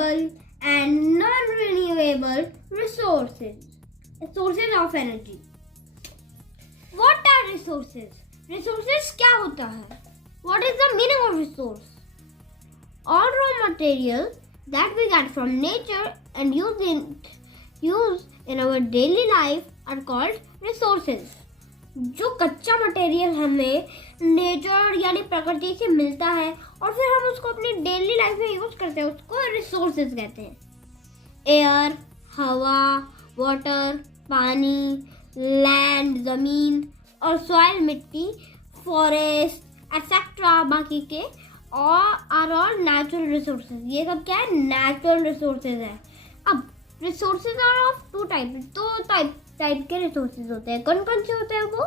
renewable and non-renewable sources of energy. What are resources? Resources क्या होता है? What is the meaning of resource? All raw materials that we get from nature and use in our daily life are called resources. जो कच्चा material हमें nature यानी प्रकृति से मिलता है और फिर हम उसको अपनी डेली लाइफ में यूज करते हैं, उसको रिसोर्सेज कहते हैं. एयर, हवा, वाटर, पानी, लैंड, जमीन और सॉइल, मिट्टी, फॉरेस्ट एक्सेट्रा बाकी के आर ऑल नेचुरल रिसोर्सेज. ये सब क्या है? नेचुरल रिसोर्सेज है. अब रिसोर्सेज आर ऑफ दो टाइप के रिसोर्सेज होते हैं. कौन कौन से होते हैं वो?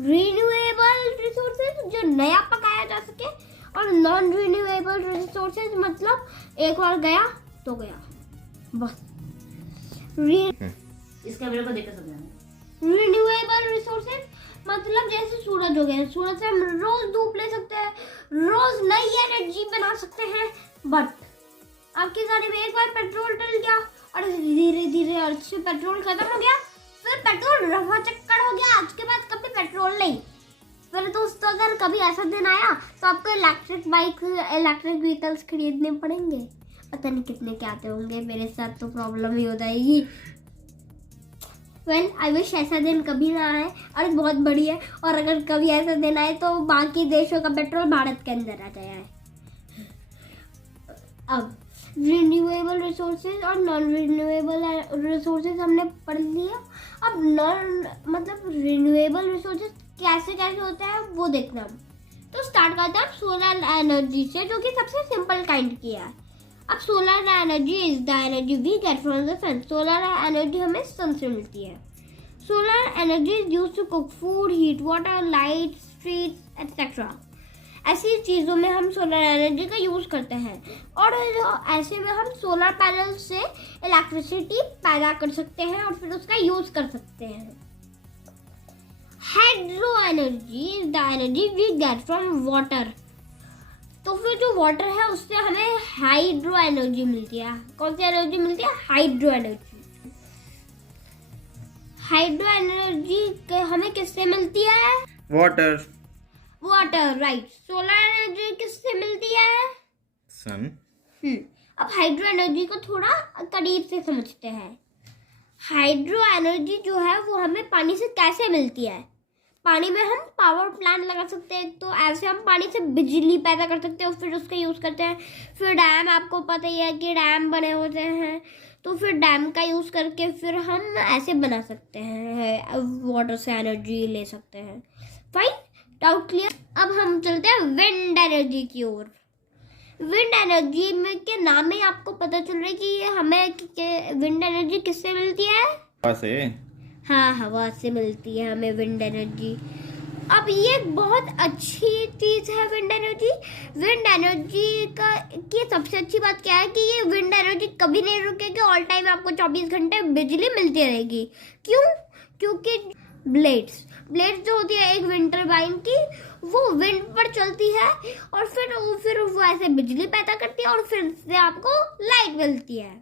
रिन्यूएबल रिसोर्सेज जो नया पकाया जा सके, और नॉन रिन्यूएबल रिसोर्सेज मतलब एक बार गया तो गया बस. इस कैमरे को देखकर समझाना. रिन्यूएबल रिसोर्सेज मतलब जैसे सूरज हो गया, सूरज से हम रोज धूप ले सकते हैं, रोज नई एनर्जी बना सकते हैं. बट आपके गाड़ी में एक बार पेट्रोल डल गया और धीरे धीरे अर्थ से पेट्रोल खत्म हो गया, फिर पेट्रोल रफा चक्कर हो गया. आज के बाद कभी पेट्रोल नहीं. फिर दोस्तों अगर कभी ऐसा दिन आया तो आपको इलेक्ट्रिक व्हीकल्स खरीदने पड़ेंगे. पता नहीं कितने के आते होंगे, मेरे साथ तो प्रॉब्लम ही हो जाएगी. आई विश ऐसा दिन कभी ना आए और बहुत बढ़िया है. और अगर कभी ऐसा दिन आए तो बाकी देशों का पेट्रोल भारत के अंदर आ जाए. अब रिन्यूएबल रिसोर्सेज और नॉन रिन्यूएबल रिसोर्सेज हमने पढ़ लिया. अब रिन्यूएबल रिसोर्सेज कैसे होते हैं वो देखना. तो स्टार्ट करते हैं सोलर एनर्जी से, जो कि सबसे सिंपल काइंड की है. अब solar energy is the energy we get from the sun. Solar energy हमें सन से मिलती है. Solar energy is used to cook food, heat water, light, streets etcetera. ऐसी चीज़ों में हम सोलर एनर्जी का यूज़ करते हैं. और ऐसे में हम सोलर पैनल से इलेक्ट्रिसिटी पैदा कर सकते हैं और फिर उसका यूज़ कर सकते हैं. Hydro energy is the energy we get from water. तो फिर जो वाटर है उससे हमें हाइड्रो एनर्जी मिलती है. कौन सी एनर्जी मिलती है? Hydro energy. हाइड्रो एनर्जी हमें किससे मिलती है? वाटर. राइट. सोलर एनर्जी किससे मिलती है? सन. अब हाइड्रो एनर्जी को थोड़ा करीब से समझते हैं. हाइड्रो एनर्जी जो है वो हमें पानी से कैसे मिलती है? पानी में हम पावर प्लांट लगा सकते हैं, तो ऐसे हम पानी से बिजली पैदा कर सकते हैं और फिर उसका यूज़ करते हैं. फिर डैम, आपको पता ही है कि डैम बने होते हैं, तो फिर डैम का यूज़ करके फिर हम ऐसे बना सकते हैं, वाटर से एनर्जी ले सकते हैं. Fine, doubt clear. अब हम चलते हैं विंड एनर्जी की ओर. विंड एनर्जी में के नाम में आपको पता चल रहा है कि ये हमें विंड एनर्जी किससे मिलती है? हवा से. हाँ, हवा से मिलती है हमें विंड एनर्जी. अब ये बहुत अच्छी चीज़ है विंड एनर्जी. विंड एनर्जी की सबसे अच्छी बात क्या है कि ये विंड एनर्जी कभी नहीं रुकेगी. ऑल टाइम आपको 24 घंटे बिजली मिलती रहेगी. क्यों? क्योंकि ब्लेड्स जो होती है एक विंड टर्बाइन की, वो विंड पर चलती है और फिर वो ऐसे बिजली पैदा करती है और फिर से आपको लाइट मिलती है.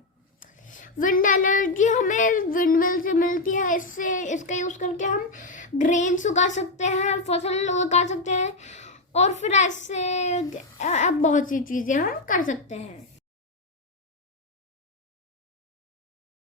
विंड एनर्जी हमें विंडमिल से मिलती है. इसका यूज़ करके हम ग्रेन्स उगा सकते हैं, फसल उगा सकते हैं और फिर ऐसे बहुत सी चीज़ें हम कर सकते हैं.